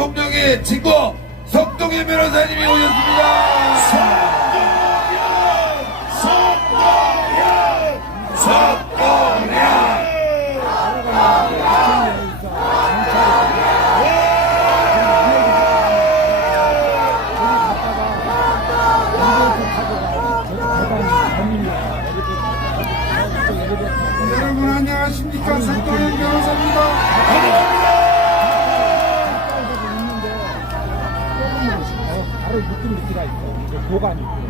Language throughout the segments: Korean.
대통령의 친구 석동현 변호사님이 오셨습니다. 석동현. 여러분 안녕하십니까? 석동현 변호사입니다.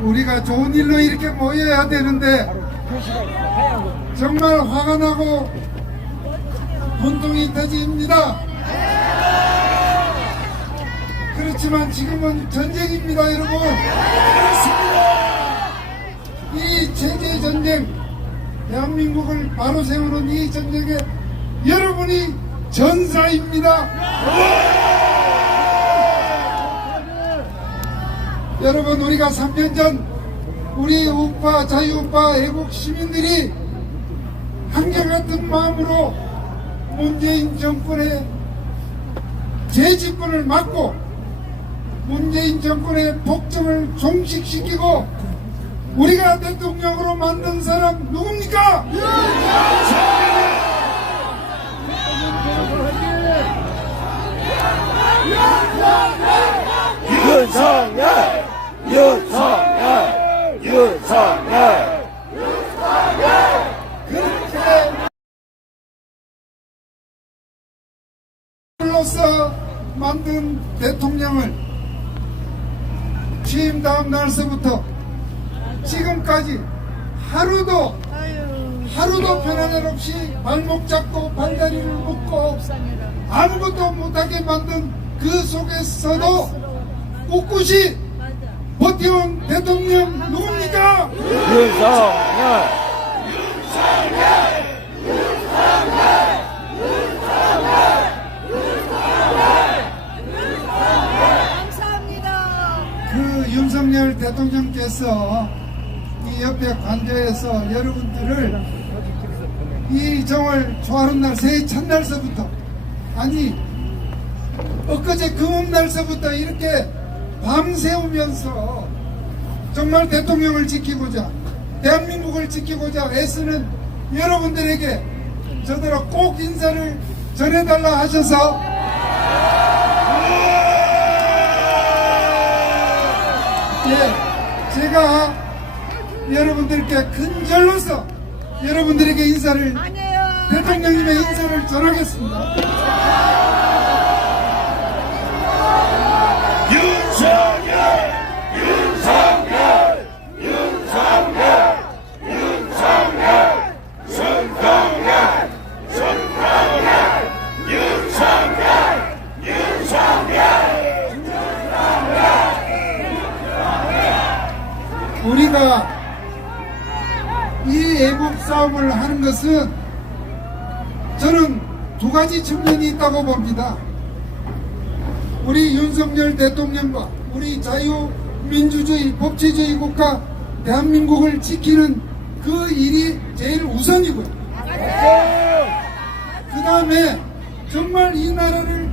우리가 좋은 일로 이렇게 모여야 되는데 정말 화가 나고 분통이 터집니다. 그렇지만 지금은 전쟁입니다, 여러분. 이 체제 전쟁, 대한민국을 바로 세우는 이 전쟁에 여러분이 전사입니다. 여러분, 우리가 3년 전 우리 우파, 자유우파, 애국 시민들이 한결같은 마음으로 문재인 정권의 재집권을 막고 문재인 정권의 폭정을 종식시키고 우리가 대통령으로 만든 사람 누굽니까? 윤석열! 윤석열! 윤석열! 그렇게 로서 만든 대통령을 취임 다음 날서부터 지금까지 하루도 편안함 없이 발목 잡고 발다리를 묶고 아무것도 못하게 만든 그 속에서도 꿋꿋이 버텨온 대통령 누굽니까? 윤석열! 감사합니다. 그 윤석열 대통령께서 이 옆에 관저에서 여러분들을 이 정월 초하룻 날 새해 첫날서부터 아니 엊그제 금음날서부터 이렇게 밤새우면서 정말 대통령을 지키고자 대한민국을 지키고자 애쓰는 여러분들에게 저더러 꼭 인사를 전해달라 하셔서 예, 제가 여러분들께 큰절로서 여러분들에게 인사를 대통령님의 인사를 전하겠습니다. 윤석열! 윤석열! 윤석열! 윤석열! 윤석열! 윤석열! 윤석열! 윤석열! 우리가 이 애국 싸움을 하는 것은 저는 두 가지 측면이 있다고 봅니다. 우리 윤석열 대통령과 우리 자유민주주의 법치주의 국가 대한민국을 지키는 그 일이 제일 우선이고요. 그 다음에 정말 이 나라를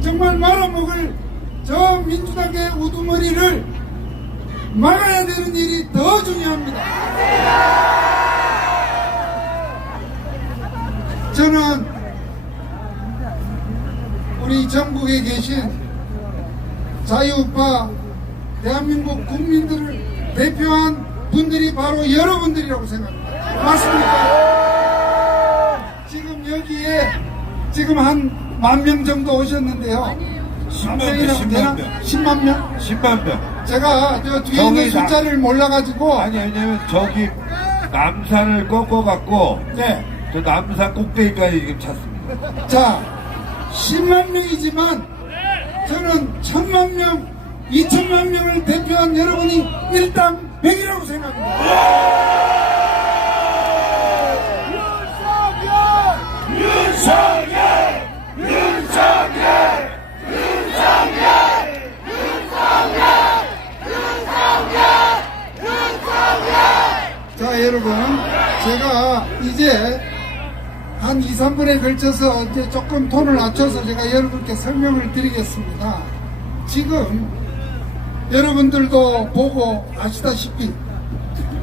정말 말아먹을 저 민주당의 우두머리를 막아야 되는 일이 더 중요합니다. 저는 우리 전국에 계신 자유우파 대한민국 국민들을 대표한 분들이 바로 여러분들이라고 생각합니다. 맞습니까? 지금 여기에 지금 한 10,000명 정도 오셨는데요. 10만 명. 10만 명? 10만 명. 제가 저 뒤에 있는 숫자를 몰라가지고 아니, 왜냐면 저기 남산을 꺾어갖고 네. 저 남산 꼭대기까지 지금 찼습니다. 자, 10만 명이지만 저는 1,000만 명, 2,000만 명을 대표한 여러분이 일당백이라고 생각합니다. 윤석열! 윤석열! 윤석열! 자, 여러분, 제가 이제 한 2, 3분에 걸쳐서 이제 조금 톤을 낮춰서 제가 여러분께 설명을 드리겠습니다. 지금 여러분들도 보고 아시다시피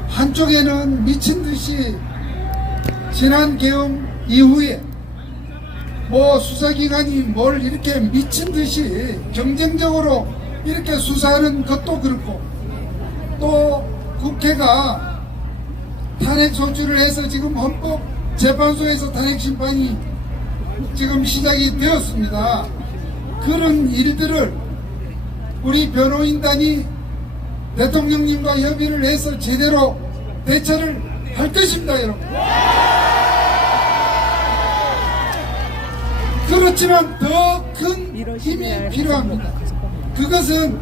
한쪽에는 미친 듯이 지난 계엄 이후에 뭐 수사기관이 뭘 이렇게 미친 듯이 경쟁적으로 이렇게 수사하는 것도 그렇고, 또 국회가 탄핵 소추를 해서 지금 헌법재판소에서 탄핵 심판이 지금 시작이 되었습니다. 그런 일들을 우리 변호인단이 대통령님과 협의를 해서 제대로 대처를 할 것입니다, 여러분. 그렇지만 더 큰 힘이 필요합니다. 그것은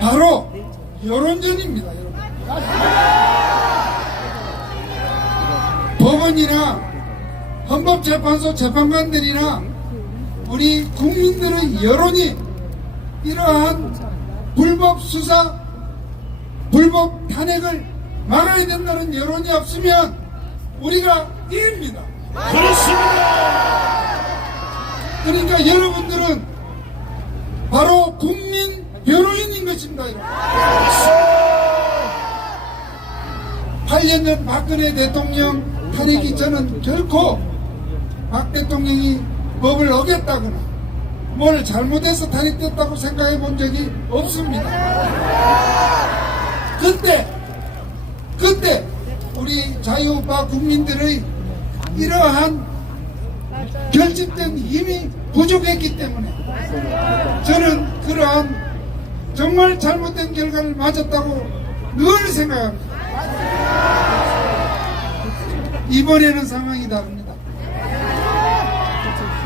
바로 여론전입니다, 여러분. 법원이나 헌법재판소 재판관들이나 우리 국민들의 여론이 이러한 불법 수사, 불법 탄핵을 막아야 된다는 여론이 없으면 우리가 이깁니다. 그렇습니다. 그러니까 여러분들은 바로 국민 변호인인 것입니다, 여러분. 8년 전 박근혜 대통령 탄핵이 저는 결코 박 대통령이 법을 어겼다거나 뭘 잘못해서 탄핵됐다고 생각해 본 적이 없습니다. 그때 우리 자유우파 국민들의 이러한 결집된 힘이 부족했기 때문에 저는 그러한 정말 잘못된 결과를 맞았다고 늘 생각합니다. 이번에는 상황이 다릅니다.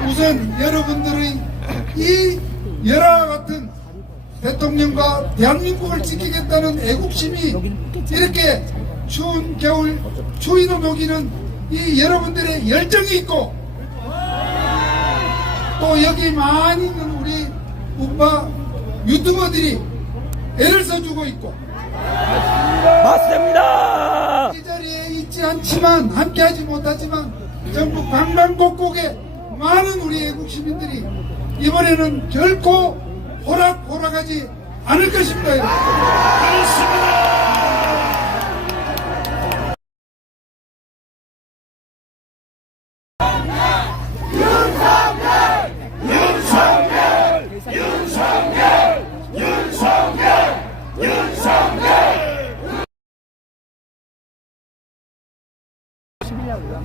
우선 여러분들의 이 열화 같은 대통령과 대한민국을 지키겠다는 애국심이 이렇게 추운 겨울 추위도 녹이는 이 여러분들의 열정이 있고, 또 여기 많이 있는 우리 우파 유튜버들이 애를 써주고 있고, 맞습니다. 이 자리에 있지 않지만 함께하지 못하지만 전국 방방곡곡에 많은 우리 애국 시민들이 이번에는 결코 호락호락하지 않을 것입니다, 여러분.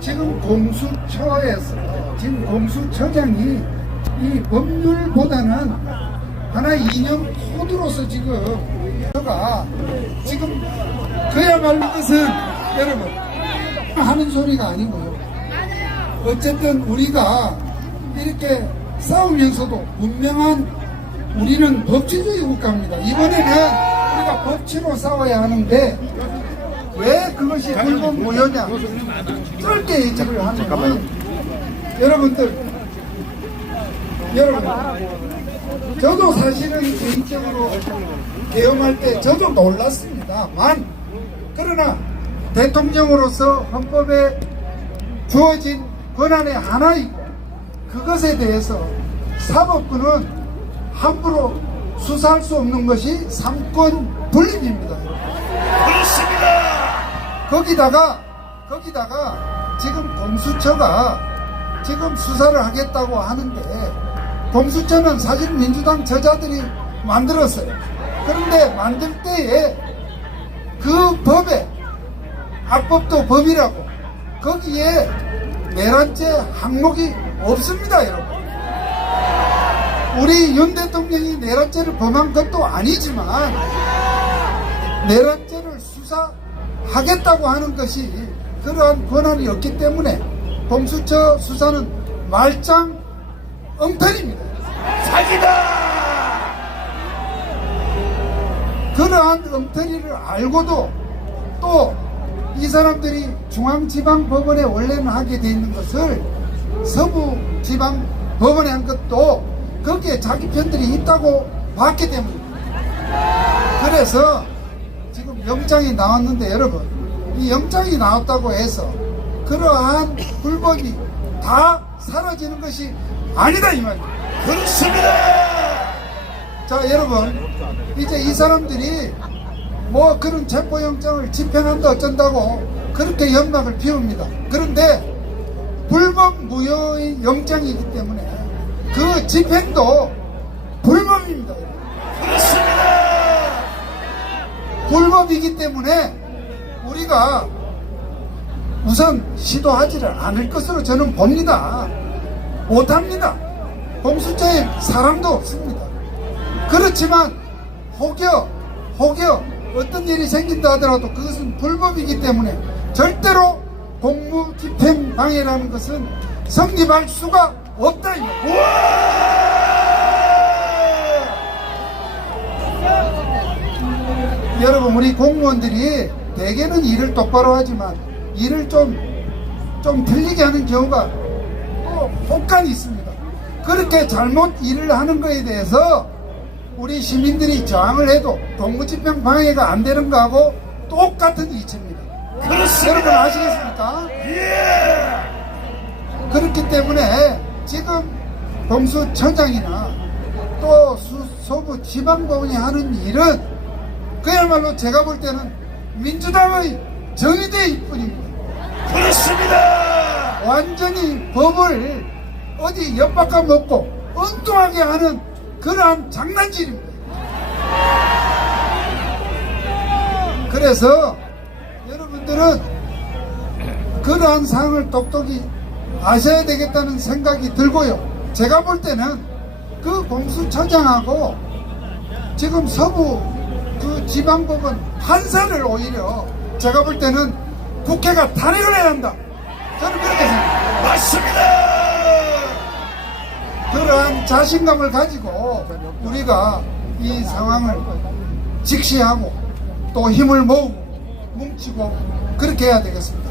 지금 공수처에서 지금 공수처장이 이 법률보다는 하나 이념 코드로서 지금 저가 지금 그야말로 것은 여러분 하는 소리가 아니고요. 어쨌든 우리가 이렇게 싸우면서도 분명한 우리는 법치주의 국가입니다. 이번에는 우리가 법치로 싸워야 하는데 왜 그것이 불법 무효냐? 짧게 얘기를 하면 여러분 저도 사실은 개인적으로 계엄할 때 저도 놀랐습니다만, 그러나 대통령으로서 헌법에 주어진 권한의 하나이고 그것에 대해서 사법부는 함부로 수사할 수 없는 것이 삼권 분립입니다. 그렇습니다. 거기다가 지금 공수처가 지금 수사를 하겠다고 하는데, 공수처는 사실 민주당 저자들이 만들었어요. 그런데 만들 때에 그 법에 악법도 법이라고 거기에 내란죄 항목이 없습니다, 여러분. 우리 윤 대통령이 내란죄를 범한 것도 아니지만 내란죄를 수사하겠다고 하는 것이 그러한 권한이 없기 때문에 공수처 수사는 말짱 엉터리입니다. 사기다. 그러한 엉터리를 알고도 또 이 사람들이 중앙지방법원에 원래는 하게 돼 있는 것을 서부지방법원에 한 것도 거기에 자기 편들이 있다고 봤기 때문입니다. 그래서 지금 영장이 나왔는데 여러분, 이 영장이 나왔다고 해서 그러한 불법이 다 사라지는 것이 아니다 이 말입니다. 그렇습니다. 자 여러분, 이제 이 사람들이 뭐 그런 체포영장을 집행한다 어쩐다고 그렇게 연막을 피웁니다. 그런데 불법 무효의 영장이기 때문에 그 집행도 불법입니다. 그렇습니다. 불법이기 때문에 우리가 우선 시도하지를 않을 것으로 저는 봅니다. 못합니다. 공수처에 사람도 없습니다. 그렇지만 혹여 어떤 일이 생긴다 하더라도 그것은 불법이기 때문에 절대로 공무집행 방해라는 것은 성립할 수가 없다 이 말이에요. 여러분, 우리 공무원들이 대개는 일을 똑바로 하지만 일을 좀 틀리게 하는 경우가 또 혹간이 있습니다. 그렇게 잘못 일을 하는 거에 대해서 우리 시민들이 저항을 해도 공무집행 방해가 안 되는 거하고 똑같은 이치입니다. 그렇습니다. 여러분 아시겠습니까? 예. 그렇기 때문에 지금 공수처장이나 또 서부 지방법원이 하는 일은 그야말로 제가 볼 때는 민주당의 정의대일 뿐입니다. 그렇습니다. 완전히 법을 어디 엿바꿔 먹고 엉뚱하게 하는 그러한 장난질입니다. 그래서 여러분들은 그러한 사항을 똑똑히 아셔야 되겠다는 생각이 들고요. 제가 볼 때는 그 공수처장하고 지금 서부 그 지방법원 판사를 오히려 제가 볼 때는 국회가 탄핵을 해야 한다. 저는 그렇게 생각합니다. 맞습니다. 그러한 자신감을 가지고 우리가 이 상황을 직시하고 또 힘을 모으고 뭉치고 그렇게 해야 되겠습니다.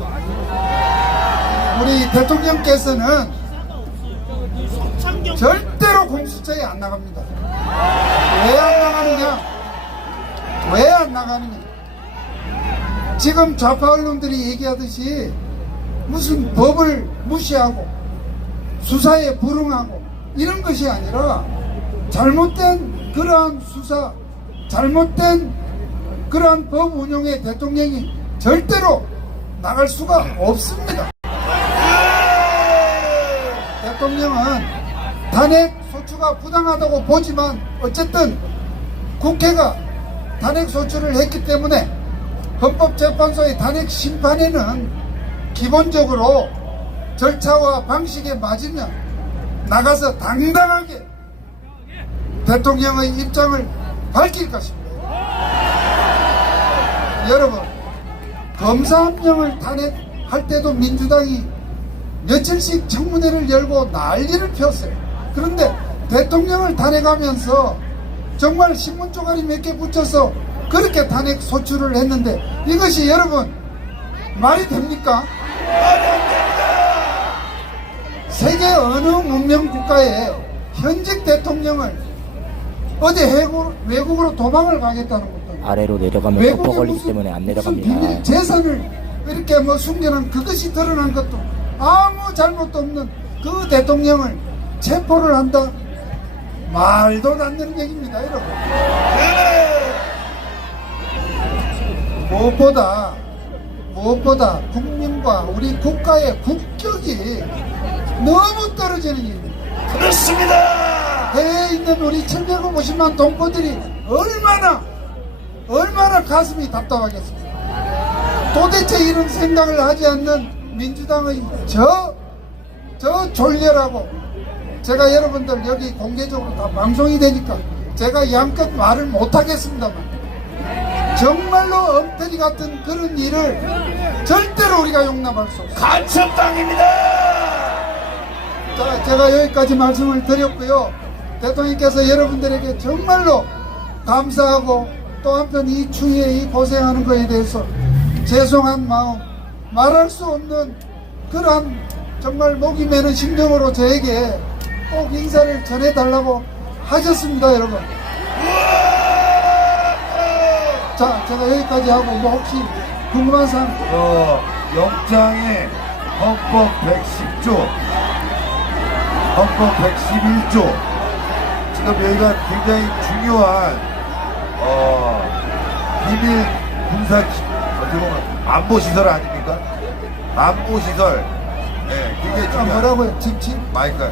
우리 대통령께서는 절대로 공수처에 안 나갑니다. 왜 안 나가느냐? 왜 안 나가느냐? 지금 좌파 언론들이 얘기하듯이 무슨 법을 무시하고 수사에 불응하고 이런 것이 아니라 잘못된 그러한 수사, 잘못된 그러한 법 운용에 대통령이 절대로 나갈 수가 없습니다. 대통령은 탄핵 소추가 부당하다고 보지만 어쨌든 국회가 탄핵 소추를 했기 때문에 헌법재판소의 탄핵 심판에는 기본적으로 절차와 방식에 맞으면 나가서 당당하게 대통령의 입장을 밝힐 것입니다. 여러분, 검사 한 명을 탄핵할 때도 민주당이 며칠씩 청문회를 열고 난리를 피웠어요. 그런데 대통령을 탄핵하면서 정말 신문 쪼가리 몇 개 붙여서 그렇게 탄핵 소추를 했는데 이것이 여러분 말이 됩니까? 세계 어느 문명 국가에 현직 대통령을 어디 외국으로 도망을 가겠다는 것도 아래로 내려가면 외국에 덮어 걸리기 무슨- 때문에 안 무슨 내려갑니다. 비밀 재산을 이렇게 뭐 숨겨놓은 그것이 드러난 것도 아무 잘못도 없는 그 대통령을 체포를 한다? 말도 안 되는 얘기입니다, 여러분. 무엇보다 국민과 우리 국가의 국격이 너무 떨어지는 일입니다. 그렇습니다. 해외에 있는 우리 750만 동포들이 얼마나 가슴이 답답하겠습니까? 도대체 이런 생각을 하지 않는 민주당의 저 졸렬하고, 제가 여러분들 여기 공개적으로 다 방송이 되니까 제가 양껏 말을 못하겠습니다만 정말로 엉터리 같은 그런 일을 절대로 우리가 용납할 수 없습니다. 간첩당입니다. 자, 제가 여기까지 말씀을 드렸고요. 대통령께서 여러분들에게 정말로 감사하고 또 한편 이 추위에 이 고생하는 거에 대해서 죄송한 마음, 말할 수 없는 그러한 정말 목이 메는 심정으로 저에게 꼭 인사를 전해달라고 하셨습니다, 여러분. 자, 제가 여기까지 하고 뭐 혹시 궁금한 사항? 영장의 헌법 110조 헌법 111조 지금 여기가 굉장히 중요한 비밀 군사 어떻게 보면 안보 시설 아닙니까? 안보 시설. 네, 굉장히 중요한. 뭐라고요? 집? 마이크.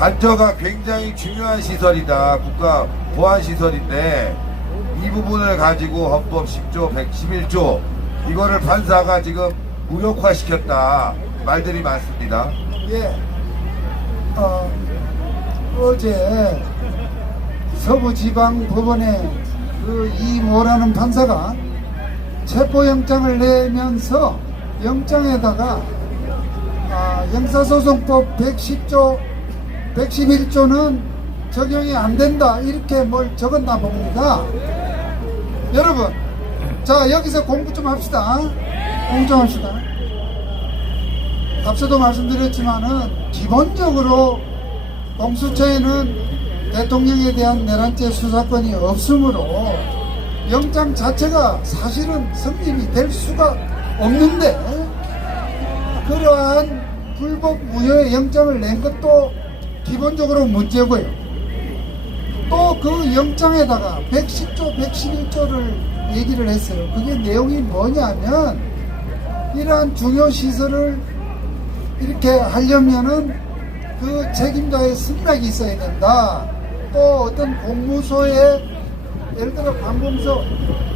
관저가 굉장히 중요한 시설이다. 국가 보안 시설인데 이 부분을 가지고 헌법 10조, 111조 이거를 판사가 지금 무력화시켰다 말들이 많습니다. 예. 어제 서부지방법원에 그 이모라는 판사가 체포영장을 내면서 영장에다가 형사소송법 110조, 111조는 적용이 안 된다 이렇게 뭘 적었나 봅니다. 여러분, 자 여기서 공부 좀 합시다. 공부 좀 합시다. 앞서도 말씀드렸지만은 기본적으로 공수처에는 대통령에 대한 내란죄 수사권이 없으므로 영장 자체가 사실은 성립이 될 수가 없는데 그러한 불법 무효의 영장을 낸 것도 기본적으로 문제고요. 또 그 영장에다가 110조, 111조를 얘기를 했어요. 그게 내용이 뭐냐면 이러한 중요 시설을 이렇게 하려면은 그 책임자의 승낙이 있어야 된다. 또 어떤 공무소에 예를 들어 관공서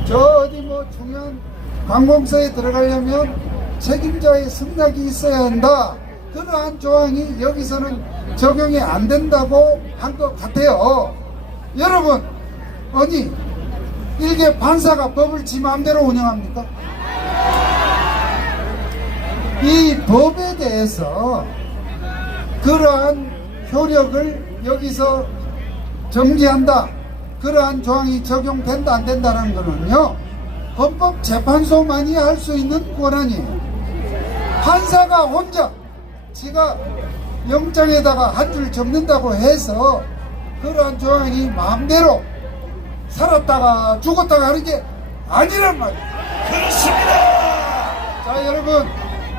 저 어디 뭐 중요한 관공서에 들어가려면 책임자의 승낙이 있어야 한다. 그러한 조항이 여기서는 적용이 안 된다고 한 것 같아요. 여러분, 아니 일개 판사가 법을 지 마음대로 운영합니까? 이 법에 대해서 그러한 효력을 여기서 정지한다. 그러한 조항이 적용된다 안 된다는 거는요 헌법재판소만이 할 수 있는 권한이에요. 판사가 혼자 지가 영장에다가 한 줄 적는다고 해서 그러한 조항이 마음대로 살았다가 죽었다가 하는 게 아니란 말이에요. 그렇습니다. 자 여러분,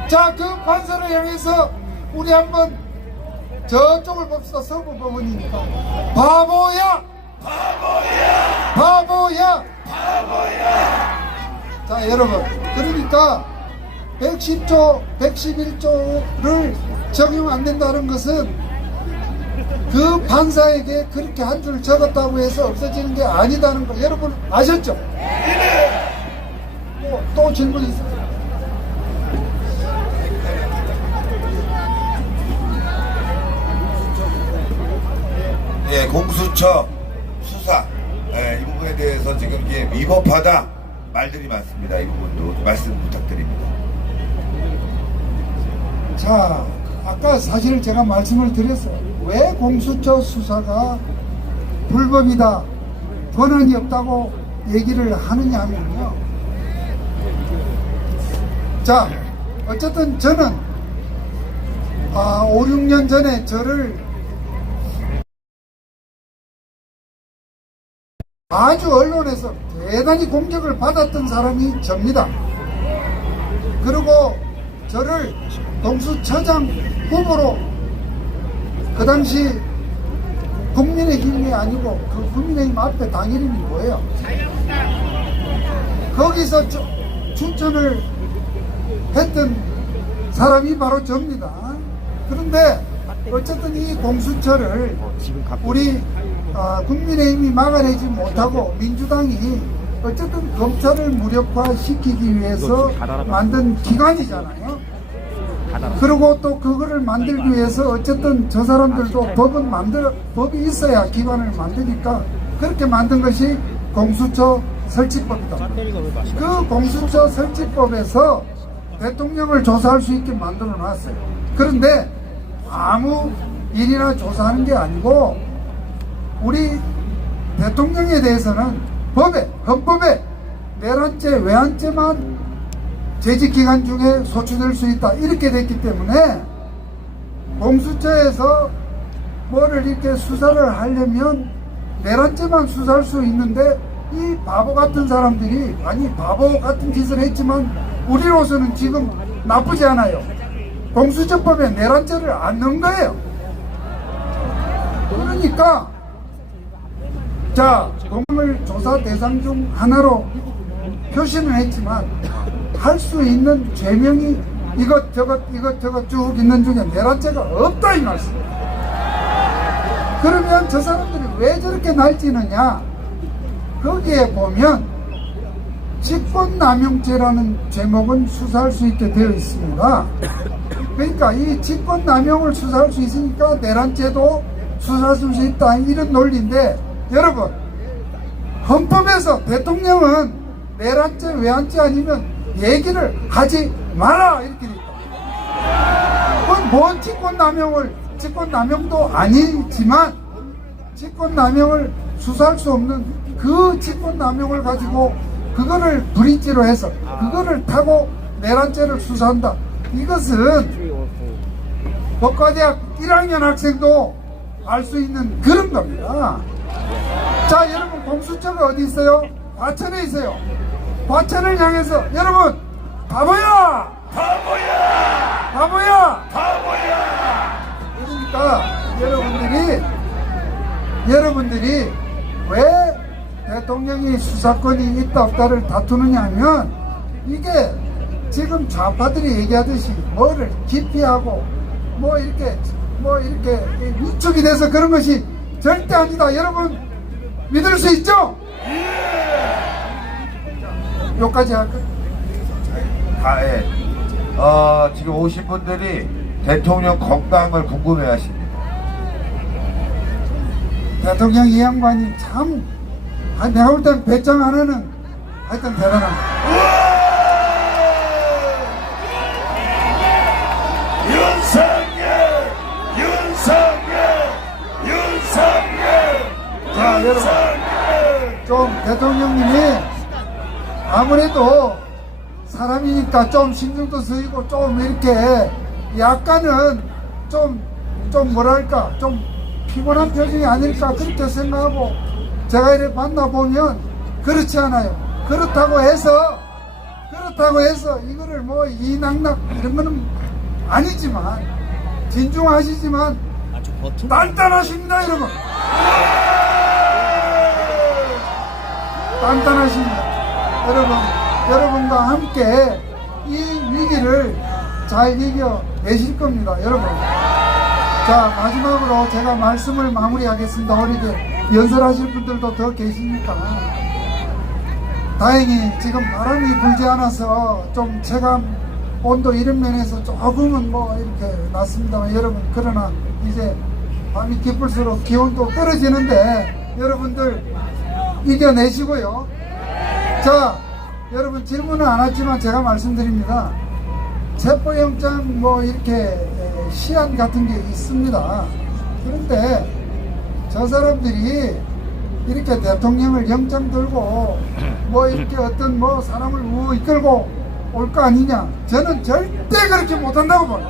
자 그 판사를 향해서 우리 한번 저쪽을 봅시다. 서부법원이니까 바보야 바보야. 바보야. 바보야. 자 여러분, 그러니까 110조 111조를 적용 안 된다는 것은 그 판사에게 그렇게 한 줄 적었다고 해서 없어지는 게 아니다는 거 여러분 아셨죠? 또 질문 있어요? 예, 공수처 수사 이 부분에 대해서 지금 이게 위법하다 말들이 많습니다. 이 부분도 말씀 부탁드립니다. 자, 아까 사실 제가 말씀을 드렸어요. 왜 공수처 수사가 불법이다, 권한이 없다고 얘기를 하느냐 하면요. 자, 어쨌든 저는 5, 6년 전에 저를 아주 언론에서 대단히 공격을 받았던 사람이 접니다. 그리고 저를 공수처장 후보로 그 당시 국민의힘이 아니고 그 국민의힘 앞에 당 이름이 뭐예요? 거기서 추천을 했던 사람이 바로 접니다. 그런데 어쨌든 이 공수처를 우리 국민의힘이 막아내지 못하고 민주당이 어쨌든 검찰을 무력화시키기 위해서 만든 기관이잖아요. 그리고 또 그거를 만들기 위해서 어쨌든 저 사람들도 법이 있어야 기관을 만드니까 그렇게 만든 것이 공수처 설치법이다. 그 공수처 설치법에서 대통령을 조사할 수 있게 만들어 놨어요. 그런데 아무 일이나 조사하는 게 아니고 우리 대통령에 대해서는 헌법에 내란죄, 외환죄만 재직기간 중에 소추될 수 있다 이렇게 됐기 때문에 공수처에서 뭐를 이렇게 수사를 하려면 내란죄만 수사할 수 있는데 이 바보 같은 사람들이 바보 같은 짓을 했지만 우리로서는 지금 나쁘지 않아요. 공수처법에 내란죄를 안 넣은 거예요. 그러니까 자, 동물 조사 대상 중 하나로 표시는 했지만 할 수 있는 죄명이 이것저것 쭉 있는 중에 내란죄가 없다 이 말씀입니다. 그러면 저 사람들이 왜 저렇게 날뛰느냐? 거기에 보면 직권남용죄라는 제목은 수사할 수 있게 되어 있습니다. 그러니까 이 직권남용을 수사할 수 있으니까 내란죄도 수사할 수 있다 이런 논리인데, 여러분 헌법에서 대통령은 내란죄 외환죄 아니면 얘기를 하지 마라 이렇게 돼 있다. 그건 뭔 직권남용도 아니지만 직권남용을 수사할 수 없는 그 직권남용을 가지고 그거를 브릿지로 해서 그거를 타고 내란죄를 수사한다. 이것은 법과대학 1학년 학생도 알 수 있는 그런 겁니다. 자, 여러분 공수처가 어디 있어요? 과천에 있어요. 과천을 향해서 여러분 바보야! 바보야! 바보야! 바보야! 그러니까 여러분들이 왜 대통령이 수사권이 있다 없다를 다투느냐 하면, 이게 지금 좌파들이 얘기하듯이 뭐를 기피하고 뭐 이렇게 위축이 돼서 그런 것이 절대 아니다. 여러분 믿을 수 있죠? 여기까지 할까요? 예. 지금 오신 분들이 대통령 건강을 궁금해 하십니다. 대통령 이 양반이 참, 내가 볼 땐 배짱 하나는 하여튼 대단합니다. 윤석열! 자, 여러분 좀 대통령님이 아무래도 사람이니까 좀 신경도 쓰이고 좀 이렇게 약간은 좀 뭐랄까 좀 피곤한 표정이 아닐까 그렇게 생각하고, 제가 이렇게 만나보면 그렇지 않아요. 그렇다고 해서 이거를 뭐 이낙낙 이런 거는 아니지만 진중하시지만 단단하십니다 여러분. 단단하십니다. 여러분과 함께 이 위기를 잘 이겨내실 겁니다 여러분. 자, 마지막으로 제가 말씀을 마무리하겠습니다. 어리게 연설하실 분들도 더 계시니까. 다행히 지금 바람이 불지 않아서 좀 체감 온도 이런 면에서 조금은 뭐 이렇게 낮습니다만, 여러분 그러나 이제 밤이 깊을수록 기온도 떨어지는데 여러분들 이겨내시고요. 자, 여러분 질문은 안 왔지만 제가 말씀드립니다. 체포영장 뭐 이렇게 시한 같은 게 있습니다. 그런데 저 사람들이 이렇게 대통령을 영장 들고 뭐 이렇게 어떤 뭐 사람을 이끌고 올 거 아니냐? 저는 절대 그렇게 못한다고 봐요.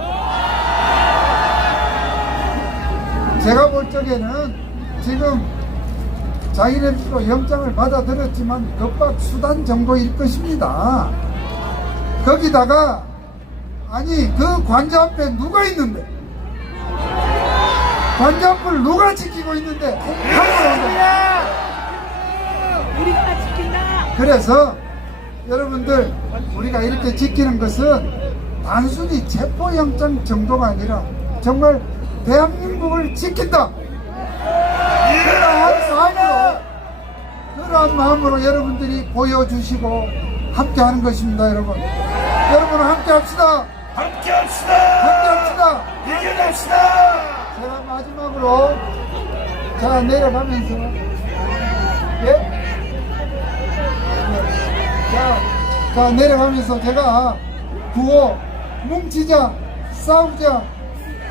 제가 볼 적에는 지금 자기네들도 영장을 받아들였지만 겁박 수단 정도일 것입니다. 거기다가 아니 그 관저 앞에 누가 있는데, 관저 앞을 누가 지키고 있는데 우리가 지킨다. 그래서 여러분들 우리가 이렇게 지키는 것은 단순히 체포영장 정도가 아니라 정말 대한민국을 지킨다, 그러한 마음으로 여러분들이 보여주시고 함께하는 것입니다. 여러분 함께 합시다. 이겨냅시다! 제가 마지막으로 자 내려가면서 자 내려가면서 제가 구호 뭉치자 싸우자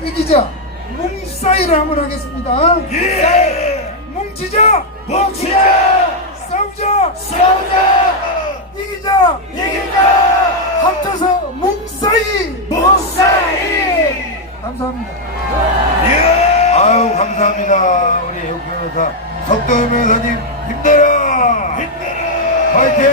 이기자 뭉싸이를 한번 하겠습니다. 뭉치자 싸우자 이기자 합쳐서 뭉싸이. 감사합니다. 아유, 감사합니다. 우리 애국 변호사 석동현 변호사님 힘내라. 화이팅!